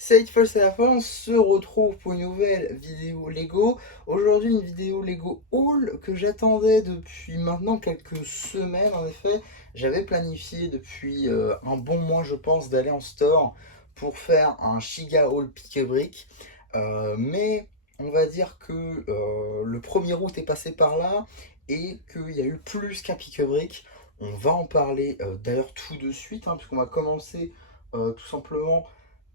Cette fois c'est la fin, on se retrouve pour une nouvelle vidéo Lego. Aujourd'hui une vidéo Lego haul que j'attendais depuis maintenant quelques semaines. En effet, j'avais planifié depuis un bon mois je pense d'aller en store pour faire un Giga haul pique-brique. Mais on va dire que le premier er août est passé par là et qu'il y a eu plus qu'un pique-brique. On va en parler d'ailleurs tout de suite, puisqu'on va commencer tout simplement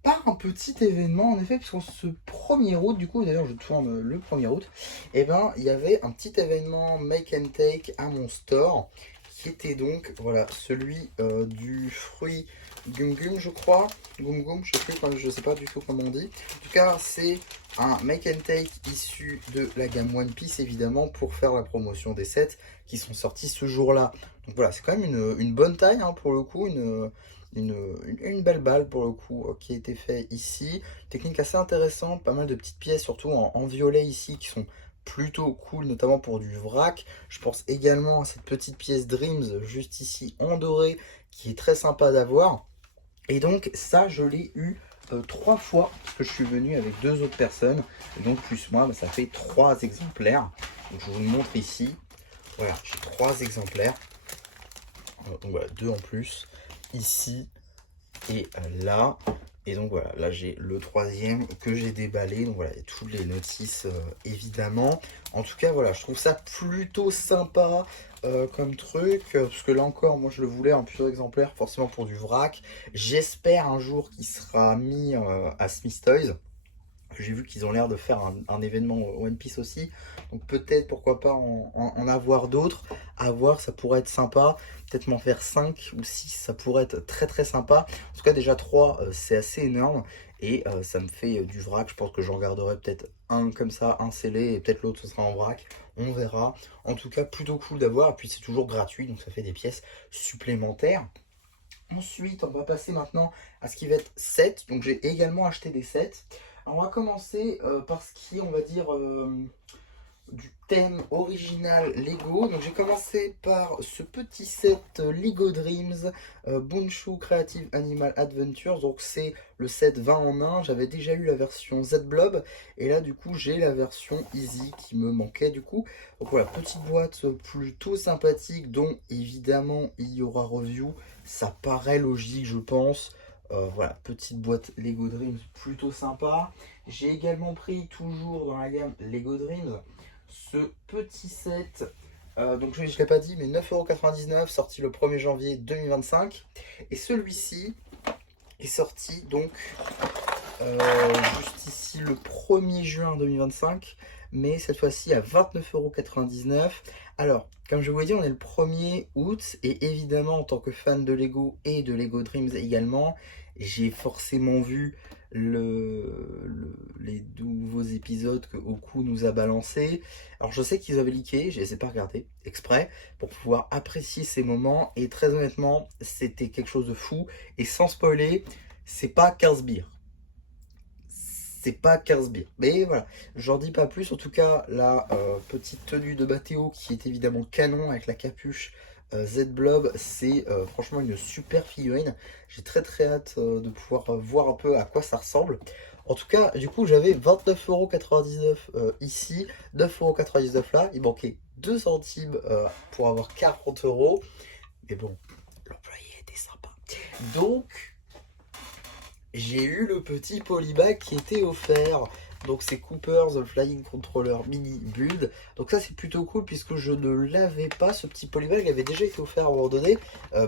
par un petit événement en effet, puisqu'en ce 1er août, du coup d'ailleurs je tourne le 1er août, et ben il y avait un petit événement Make and Take à mon store, qui était donc voilà celui du fruit Gum Gum je crois, Gum Gum, je sais plus, je sais pas du tout comment on dit. En tout cas c'est un Make and Take issu de la gamme One Piece évidemment, pour faire la promotion des sets qui sont sortis ce jour-là. Donc voilà, c'est quand même une bonne taille pour le coup, une belle balle pour le coup qui a été fait ici. Technique assez intéressante, pas mal de petites pièces, surtout en violet ici, qui sont plutôt cool, notamment pour du vrac. Je pense également à cette petite pièce Dreams juste ici en doré, qui est très sympa d'avoir. Et donc ça, je l'ai eu 3 fois, parce que je suis venu avec 2 autres personnes. Et donc plus moi, ça fait 3 exemplaires. Donc je vous le montre ici. Voilà, j'ai 3 exemplaires. Donc voilà, 2 en plus. Ici et là. Et donc voilà, là j'ai le 3e que j'ai déballé. Donc voilà, il y a toutes les notices évidemment. En tout cas voilà, je trouve ça plutôt sympa comme truc. Parce que là encore, moi je le voulais en plusieurs exemplaires, forcément pour du vrac. J'espère un jour qu'il sera mis à Smith Toys. J'ai vu qu'ils ont l'air de faire un événement One Piece aussi. Donc peut-être, pourquoi pas, en avoir d'autres. À voir, ça pourrait être sympa. Peut-être m'en faire 5 ou 6, ça pourrait être très très sympa. En tout cas, déjà 3, c'est assez énorme. Et ça me fait du vrac. Je pense que j'en garderai peut-être un comme ça, un scellé. Et peut-être l'autre, ce sera en vrac. On verra. En tout cas, plutôt cool d'avoir. Et puis c'est toujours gratuit, donc ça fait des pièces supplémentaires. Ensuite, on va passer maintenant à ce qui va être set. Donc j'ai également acheté des sets. Alors, on va commencer par ce qui est, on va dire, du thème original Lego. Donc j'ai commencé par ce petit set Lego Dreams Bunchu Creative Animal Adventures. Donc c'est le set 20 en 1. J'avais déjà eu la version Z-Blob. Et là du coup j'ai la version Easy qui me manquait du coup. Donc voilà, petite boîte plutôt sympathique, dont évidemment il y aura review. Ça paraît logique je pense. Voilà, petite boîte Lego Dreams plutôt sympa. J'ai également pris, toujours dans la gamme Lego Dreams, ce petit set, donc je ne l'ai pas dit, mais 9,99 €, sorti le 1er janvier 2025. Et celui-ci est sorti donc juste ici le 1er juin 2025, mais cette fois-ci à 29,99 €. Alors, comme je vous l'ai dit, on est le 1er août, et évidemment, en tant que fan de Lego et de Lego Dreams également, j'ai forcément vu les nouveaux épisodes que Oku nous a balancés. Alors, je sais qu'ils avaient leaké, je les ai pas regardés exprès pour pouvoir apprécier ces moments, et très honnêtement, c'était quelque chose de fou. Et sans spoiler, c'est pas 15 sbires. C'est pas 15 sbires. Mais voilà, j'en dis pas plus. En tout cas, la petite tenue de Mathéo, qui est évidemment canon avec la capuche Z-Blob, c'est franchement une super figurine. J'ai très très hâte de pouvoir voir un peu à quoi ça ressemble. En tout cas, du coup, j'avais 29,99 € ici, 9,99 € là. Il manquait 2 centimes pour avoir 40 €. Mais bon, l'employé était sympa. Donc, j'ai eu le petit polybag qui était offert. Donc c'est Cooper The Flying Controller Mini Build. Donc ça c'est plutôt cool, puisque je ne l'avais pas, ce petit polybag. Il avait déjà été offert à un moment donné,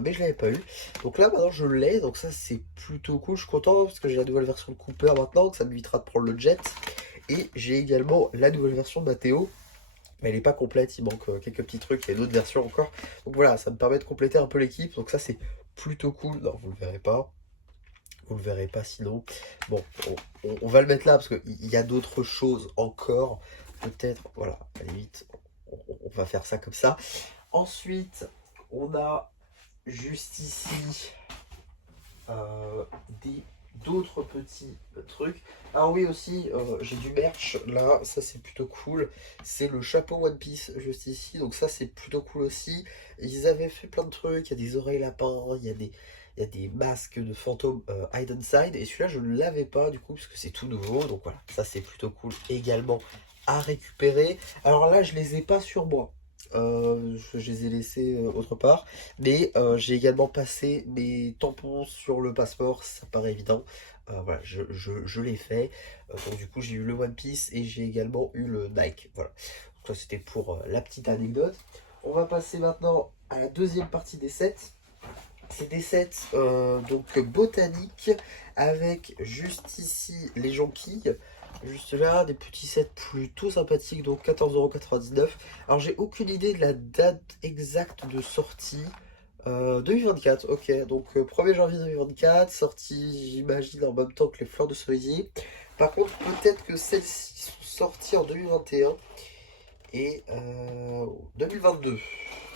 mais je l'avais pas eu. Donc là maintenant je l'ai, donc ça c'est plutôt cool. Je suis content parce que j'ai la nouvelle version de Cooper maintenant, donc ça m'évitera de prendre le jet. Et j'ai également la nouvelle version de Mathéo. Mais elle n'est pas complète, il manque quelques petits trucs, il y a d'autres versions encore. Donc voilà, ça me permet de compléter un peu l'équipe. Donc ça c'est plutôt cool. Non, vous le verrez pas. Vous le verrez pas sinon. Bon, on va le mettre là parce qu'il y a d'autres choses encore. Peut-être, voilà, à la limite, on va faire ça comme ça. Ensuite, on a juste ici des d'autres petits trucs. Ah oui aussi, j'ai du merch là, ça c'est plutôt cool. C'est le chapeau One Piece juste ici, donc ça c'est plutôt cool aussi. Ils avaient fait plein de trucs, il y a des oreilles lapins, il y a des masques de fantômes Hide Inside, et celui-là je ne l'avais pas du coup, parce que c'est tout nouveau, donc voilà, ça c'est plutôt cool également à récupérer. Alors là, je les ai pas sur moi. Je les ai laissés autre part, mais j'ai également passé mes tampons sur le passeport, ça paraît évident. Voilà, je l'ai fait. Donc du coup, j'ai eu le One Piece et j'ai également eu le Nike. Voilà. Donc ça, c'était pour la petite anecdote. On va passer maintenant à la deuxième partie des sets. C'est des sets donc botaniques avec juste ici les jonquilles. Juste là, des petits sets plutôt sympathiques, donc 14,99 €. Alors j'ai aucune idée de la date exacte de sortie. 2024, ok, donc 1er janvier 2024, sortie j'imagine en même temps que les fleurs de cerisier. Par contre, peut-être que celles-ci sont sorties en 2021 et 2022.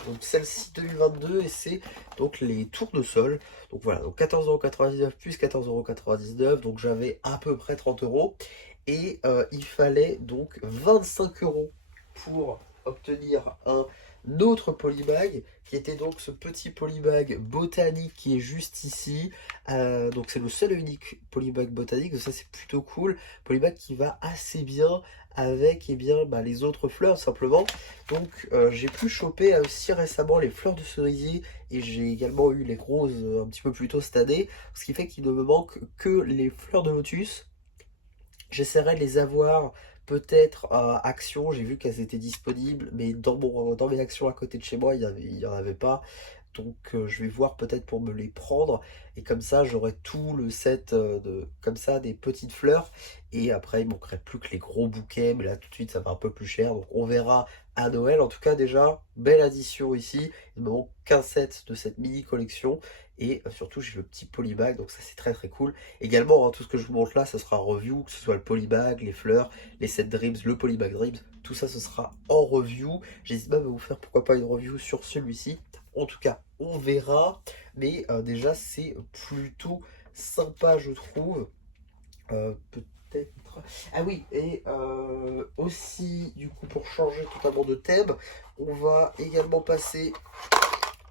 Donc celle-ci 2022 et c'est donc les tournesols. Donc voilà, donc 14,99 € plus 14,99 €, donc j'avais à peu près 30 € et il fallait donc 25 € pour obtenir un autre polybag qui était donc ce petit polybag botanique qui est juste ici. Donc c'est le seul et unique polybag botanique, donc ça c'est plutôt cool. Polybag qui va assez bien avec les autres fleurs simplement. Donc j'ai pu choper aussi récemment les fleurs de cerisier et j'ai également eu les roses un petit peu plus tôt cette année, ce qui fait qu'il ne me manque que les fleurs de lotus. J'essaierai de les avoir peut-être à Action, j'ai vu qu'elles étaient disponibles, mais dans mes actions à côté de chez moi, il y en avait pas. Donc je vais voir peut-être pour me les prendre. Et comme ça, j'aurai tout le set comme ça, des petites fleurs. Et après, il manquerait plus que les gros bouquets. Mais là, tout de suite, ça va un peu plus cher. Donc on verra à Noël. En tout cas, déjà, belle addition ici. Il me manque qu'un set de cette mini collection. Et surtout, j'ai le petit polybag. Donc ça, c'est très très cool. Également, hein, tout ce que je vous montre là, ce sera en review. Que ce soit le polybag, les fleurs, les sets Dreams, le polybag Dreams. Tout ça, ce sera en review. J'hésite même à vous faire pourquoi pas une review sur celui-ci. En tout cas, on verra. Mais déjà, c'est plutôt sympa, je trouve. Peut-être. Ah oui, et aussi, du coup, pour changer totalement de thème, on va également passer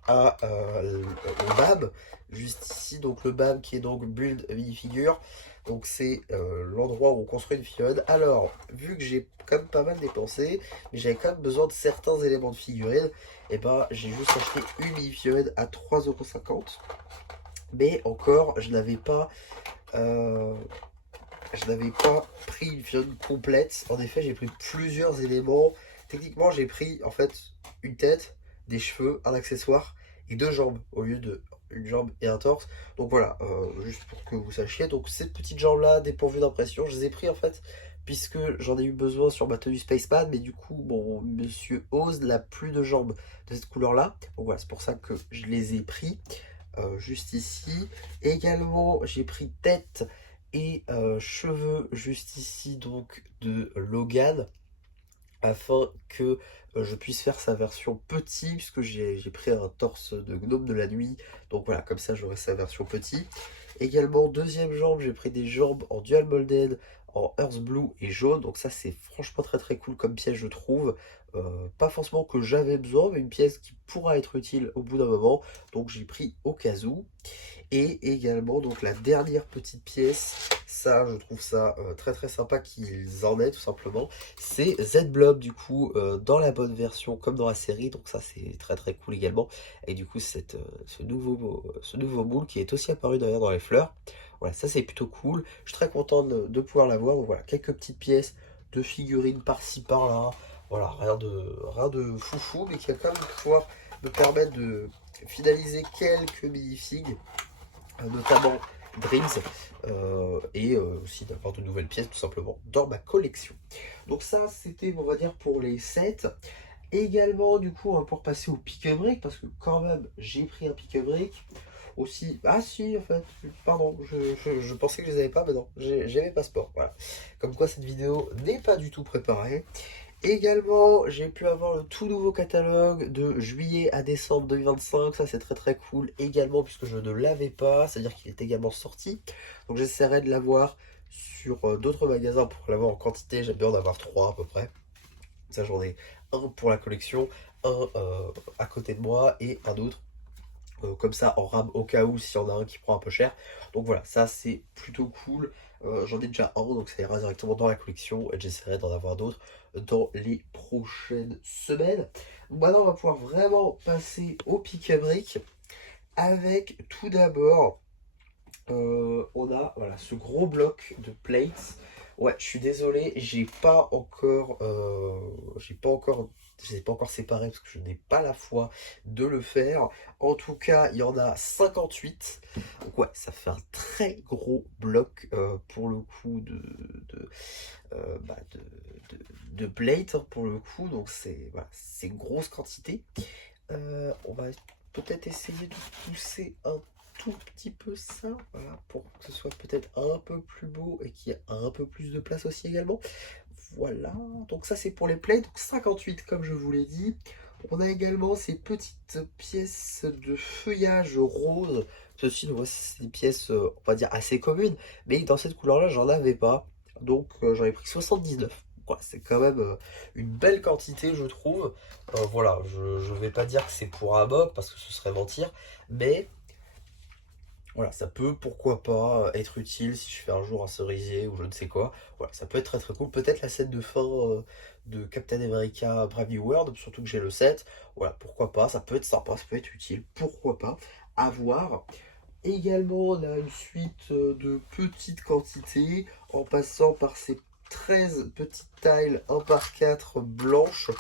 à au BAM, juste ici. Donc, le BAM qui est donc Build a Minifigure. Donc, c'est l'endroit où on construit une figurine. Alors, vu que j'ai quand même pas mal dépensé, mais j'avais quand même besoin de certains éléments de figurine, et ben j'ai juste acheté une mini-figurine à 3,50 €. Mais encore, euh, je n'avais pas pris une figurine complète. En effet, j'ai pris plusieurs éléments. Techniquement, j'ai pris en fait une tête, des cheveux, un accessoire et deux jambes au lieu de une jambe et un torse. Donc voilà, juste pour que vous sachiez. Donc ces petites jambes-là, dépourvues d'impression, je les ai pris en fait puisque j'en ai eu besoin sur ma tenue Spaceman. Mais du coup, bon, Monsieur Oz n'a plus de jambes de cette couleur-là. Donc voilà, c'est pour ça que je les ai pris juste ici. Également, j'ai pris tête et cheveux juste ici donc de Logan afin que je puisse faire sa version petit puisque j'ai pris un torse de gnome de la nuit, donc voilà, comme ça j'aurai sa version petit. Également deuxième jambe, j'ai pris des jambes en dual molded en earth blue et jaune, donc ça c'est franchement très très cool comme pièce je trouve. Pas forcément que j'avais besoin, mais une pièce qui pourra être utile au bout d'un moment, donc j'ai pris au cas où. Et également donc la dernière petite pièce, ça je trouve ça très très sympa qu'ils en aient tout simplement, c'est Z-Blob du coup dans la bonne version comme dans la série, donc ça c'est très très cool également. Et du coup ce nouveau moule qui est aussi apparu derrière dans les fleurs, voilà, ça c'est plutôt cool, je suis très content de pouvoir l'avoir. Donc voilà, quelques petites pièces de figurines par-ci par-là, voilà, rien de foufou, mais qui va quand même pouvoir me permettre de finaliser quelques minifigs, notamment Dreams, et aussi d'avoir de nouvelles pièces tout simplement dans ma collection. Donc ça c'était on va dire pour les sets. Également du coup pour passer au pique-brique, parce que quand même j'ai pris un pique-brique aussi. Ah si en fait, pardon, je pensais que je les avais pas, mais non, j'ai mes passeports, voilà. Comme quoi cette vidéo n'est pas du tout préparée. Également, j'ai pu avoir le tout nouveau catalogue de juillet à décembre 2025. Ça, c'est très très cool également, puisque je ne l'avais pas. C'est-à-dire qu'il est également sorti. Donc, j'essaierai de l'avoir sur d'autres magasins pour l'avoir en quantité. J'aime bien en avoir 3 à peu près. Ça, j'en ai un pour la collection, un à côté de moi et un autre comme ça en rab au cas où s'il y en a un qui prend un peu cher. Donc voilà, ça c'est plutôt cool. J'en ai déjà un, donc ça ira directement dans la collection et j'essaierai d'en avoir d'autres dans les prochaines semaines. Maintenant, on va pouvoir vraiment passer au pick-à-brick avec tout d'abord, on a voilà, ce gros bloc de plates. Ouais, je suis désolé, je les ai pas encore séparés parce que je n'ai pas la foi de le faire. En tout cas, il y en a 58. Donc ouais, ça fait un très gros bloc pour le coup de plate hein, pour le coup. Donc c'est voilà, c'est une grosse quantité. On va peut-être essayer de pousser un tout petit peu ça, voilà, pour que ce soit peut-être un peu plus beau et qu'il y ait un peu plus de place aussi également. Voilà, donc ça c'est pour les plates, donc 58 comme je vous l'ai dit. On a également ces petites pièces de feuillage rose. Ceci, c'est des pièces, on va dire, assez communes, mais dans cette couleur-là, j'en avais pas. Donc j'en ai pris 79. Voilà, c'est quand même une belle quantité, je trouve. Voilà, je vais pas dire que c'est pour un mob, parce que ce serait mentir, mais voilà, ça peut, pourquoi pas, être utile si je fais un jour un cerisier ou je ne sais quoi. Voilà, ça peut être très très cool. Peut-être la scène de fin de Captain America Brave New World, surtout que j'ai le set. Voilà, pourquoi pas, ça peut être sympa, ça peut être utile, pourquoi pas, à voir. Également, on a une suite de petites quantités, en passant par ces 13 petites tiles 1 par 4 blanches.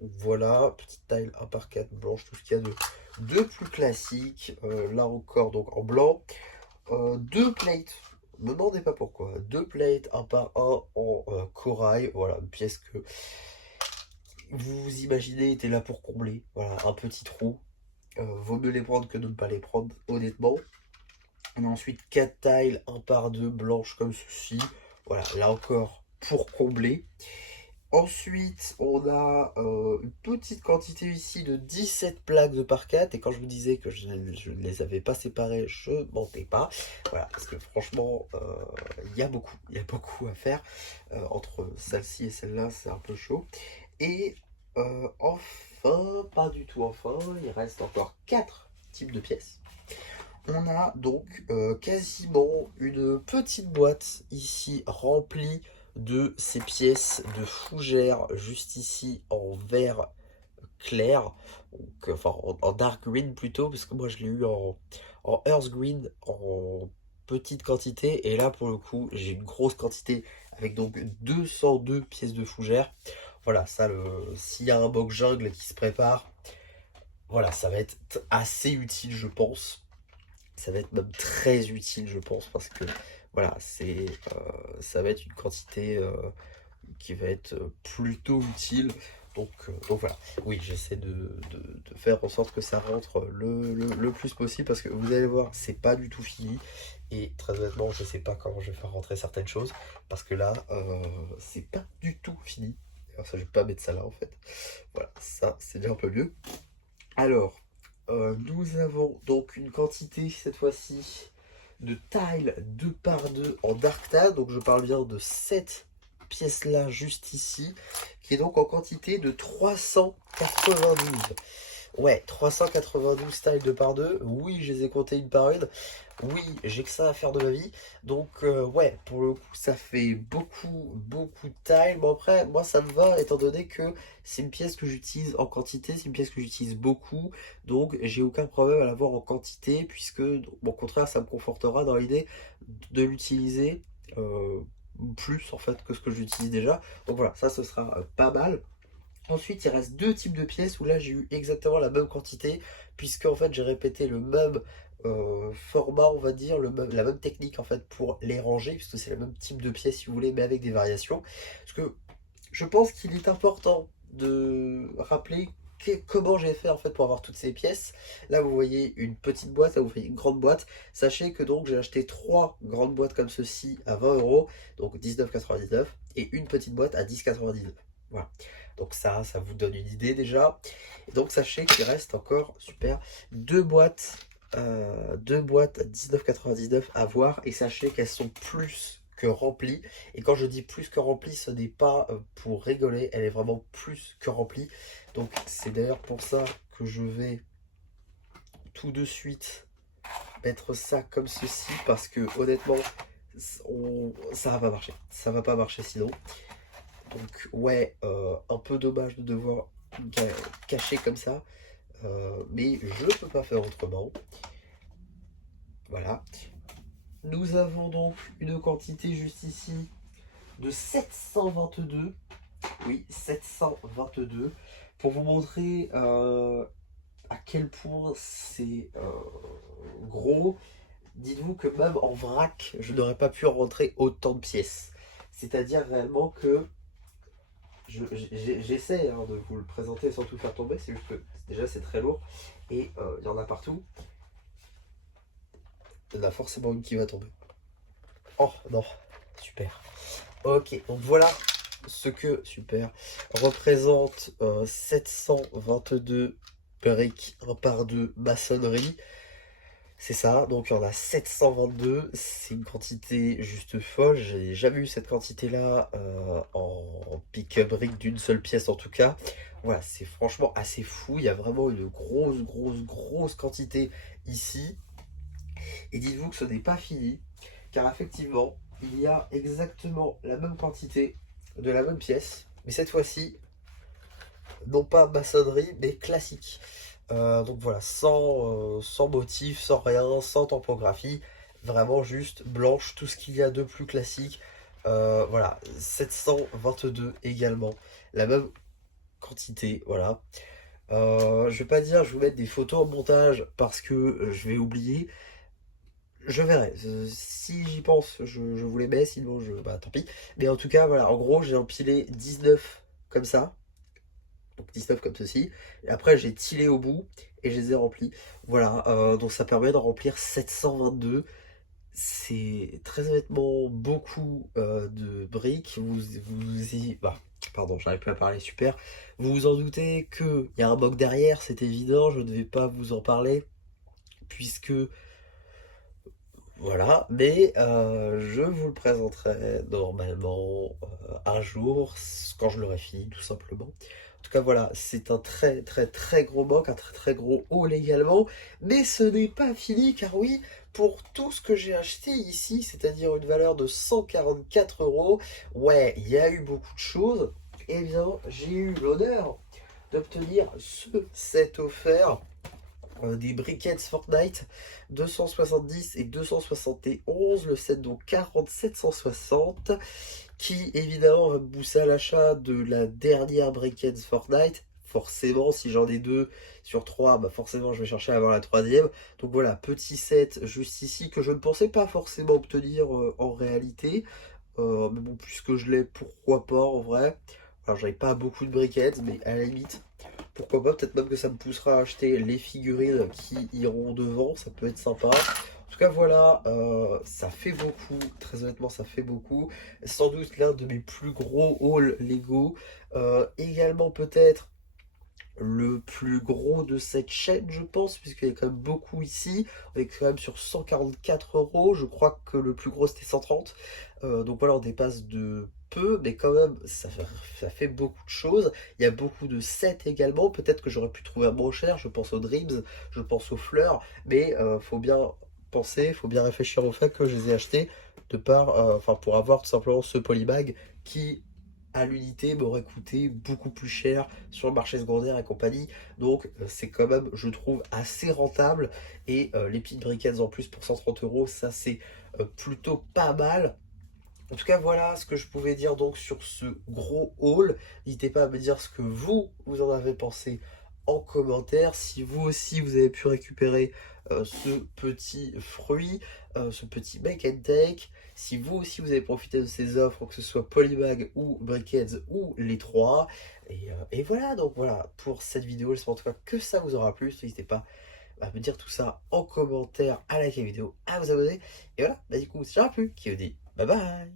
Voilà, petite tile 1 par 4 blanche, tout ce qu'il y a de plus classique. Là encore, donc en blanc. Deux plates, ne me demandez pas pourquoi. Deux plates 1 par 1 en corail. Voilà, une pièce que vous vous imaginez était là pour combler. Voilà, un petit trou. Vaut mieux les prendre que de ne pas les prendre, honnêtement. On a ensuite 4 tiles 1 par 2 blanches comme ceci. Voilà, là encore pour combler. Ensuite, on a une petite quantité ici de 17 plaques de par 4. Et quand je vous disais que je ne les avais pas séparées, je ne mentais pas. Voilà, parce que franchement, il y a beaucoup à faire. Entre celle-ci et celle-là, c'est un peu chaud. Et enfin, pas du tout enfin, il reste encore 4 types de pièces. On a donc quasiment une petite boîte ici remplie de ces pièces de fougères juste ici en vert clair, donc, enfin en dark green plutôt, parce que moi je l'ai eu en earth green en petite quantité, et là pour le coup j'ai une grosse quantité avec donc 202 pièces de fougères. Voilà, ça, s'il y a un box jungle qui se prépare, voilà, ça va être assez utile je pense. Ça va être même très utile, je pense, parce que voilà, ça va être une quantité qui va être plutôt utile. Donc voilà, oui, j'essaie de faire en sorte que ça rentre le plus possible, parce que vous allez voir, c'est pas du tout fini. Et très honnêtement, je sais pas comment je vais faire rentrer certaines choses, parce que là, c'est pas du tout fini. Alors ça, je vais pas mettre ça là en fait. Voilà, ça, c'est déjà un peu mieux. Alors, nous avons donc une quantité cette fois-ci de tiles 2 par 2 en dark tan. Donc je parle bien de cette pièce-là juste ici, qui est donc en quantité de 392. Ouais, 392 tiles 2 par 2. Oui, je les ai comptés une par une. Oui, j'ai que ça à faire de ma vie. Donc, ouais, pour le coup, ça fait beaucoup de tiles. Bon, après, moi, ça me va, étant donné que c'est une pièce que j'utilise en quantité, c'est une pièce que j'utilise beaucoup. Donc, j'ai aucun problème à l'avoir en quantité, puisque, bon, au contraire, ça me confortera dans l'idée de l'utiliser plus, en fait, que ce que j'utilise déjà. Donc, voilà, ça, ce sera pas mal. Ensuite, il reste deux types de pièces où là j'ai eu exactement la même quantité, puisque en fait j'ai répété le même format, on va dire, la même technique en fait pour les ranger, puisque c'est le même type de pièces si vous voulez, mais avec des variations. Parce que je pense qu'il est important de rappeler comment j'ai fait en fait pour avoir toutes ces pièces. Là vous voyez une petite boîte, là vous voyez une grande boîte. Sachez que donc j'ai acheté trois grandes boîtes comme ceci à 20 euros, donc 19,99, et une petite boîte à 10,99. Voilà. Donc ça vous donne une idée déjà. Et donc sachez qu'il reste encore, super, deux boîtes à 19,99 à voir. Et sachez qu'elles sont plus que remplies. Et quand je dis plus que remplies, ce n'est pas pour rigoler, elle est vraiment plus que remplie. Donc c'est d'ailleurs pour ça que je vais tout de suite mettre ça comme ceci parce que honnêtement ça va pas marcher. Ça va pas marcher sinon. Donc ouais, un peu dommage de devoir cacher comme ça. Mais je peux pas faire autrement. Voilà. Nous avons donc une quantité juste ici de 722. Oui, 722. Pour vous montrer à quel point c'est gros, dites-vous que même en vrac, je n'aurais pas pu rentrer autant de pièces. C'est-à-dire réellement que j'essaie de vous le présenter sans tout faire tomber, c'est juste que déjà c'est très lourd et il y en a partout. Il y en a forcément une qui va tomber. Oh non, super. Ok, donc voilà ce que, super, représente 722 briques 1 par 2 maçonnerie. C'est ça, donc il y en a 722, c'est une quantité juste folle, j'ai jamais eu cette quantité-là en pick-up brique d'une seule pièce en tout cas. Voilà, c'est franchement assez fou, il y a vraiment une grosse quantité ici. Et dites-vous que ce n'est pas fini, car effectivement, il y a exactement la même quantité de la même pièce, mais cette fois-ci, non pas maçonnerie, mais classique. Donc voilà, sans motif, sans rien, sans typographie, vraiment juste blanche, tout ce qu'il y a de plus classique. Voilà, 722 également, la même quantité, voilà. Je vais pas dire, je vais vous mettre des photos en montage parce que je vais oublier. Je verrai. Si j'y pense, je vous les mets, sinon bah tant pis. Mais en tout cas, voilà, en gros, j'ai empilé 19 comme ça. Donc 19 comme ceci. Et après, j'ai tilé au bout et je les ai remplis. Voilà, donc ça permet d'en remplir 722. C'est très honnêtement beaucoup de briques. Bah, pardon, j'arrive plus à parler, super. Vous vous en doutez qu'il y a un mock derrière, c'est évident, je ne vais pas vous en parler. Puisque voilà, mais je vous le présenterai normalement un jour, quand je l'aurai fini, tout simplement. En tout cas, voilà, c'est un très gros mock, un très gros haul également. Mais ce n'est pas fini, car oui, pour tout ce que j'ai acheté ici, c'est-à-dire une valeur de 144 euros, ouais, il y a eu beaucoup de choses. Eh bien, j'ai eu l'honneur d'obtenir ce set offert des briquettes Fortnite 270 et 271, le set donc 4760, qui évidemment va me pousser à l'achat de la dernière briquette Fortnite. Forcément, si j'en ai deux sur trois, bah forcément je vais chercher à avoir la troisième. Donc voilà, petit set juste ici que je ne pensais pas forcément obtenir en réalité. Mais bon, puisque je l'ai, pourquoi pas en vrai. Alors j'avais pas beaucoup de briquettes, mais à la limite, pourquoi pas, peut-être même que ça me poussera à acheter les figurines qui iront devant, ça peut être sympa. En tout cas voilà, ça fait beaucoup, très honnêtement ça fait beaucoup. Sans doute l'un de mes plus gros hauls Lego. Également peut-être le plus gros de cette chaîne, je pense, puisqu'il y a quand même beaucoup ici. On est quand même sur 144 euros. Je crois que le plus gros c'était 130. Donc voilà, on dépasse de peu, mais quand même, ça fait beaucoup de choses. Il y a beaucoup de sets également. Peut-être que j'aurais pu trouver un moins cher. Je pense aux Dreams, je pense aux fleurs, mais faut bien penser, faut bien réfléchir au fait que je les ai achetés de part, enfin pour avoir tout simplement ce polybag qui à l'unité m'aurait coûté beaucoup plus cher sur le marché secondaire et compagnie. Donc c'est quand même, je trouve, assez rentable. Et les petites briquettes en plus pour 130 euros, ça c'est plutôt pas mal. En tout cas, voilà ce que je pouvais dire donc sur ce gros haul. N'hésitez pas à me dire ce que vous en avez pensé en commentaire. Si vous aussi, vous avez pu récupérer ce petit fruit, ce petit make and take. Si vous aussi, vous avez profité de ces offres, que ce soit Polybag ou Brickheads ou les trois. Et voilà, donc voilà pour cette vidéo. J'espère en tout cas que ça vous aura plu. N'hésitez pas à me dire tout ça en commentaire, à liker la vidéo, à vous abonner. Et voilà, bah du coup, si ça aura plu, qui vous dit bye bye.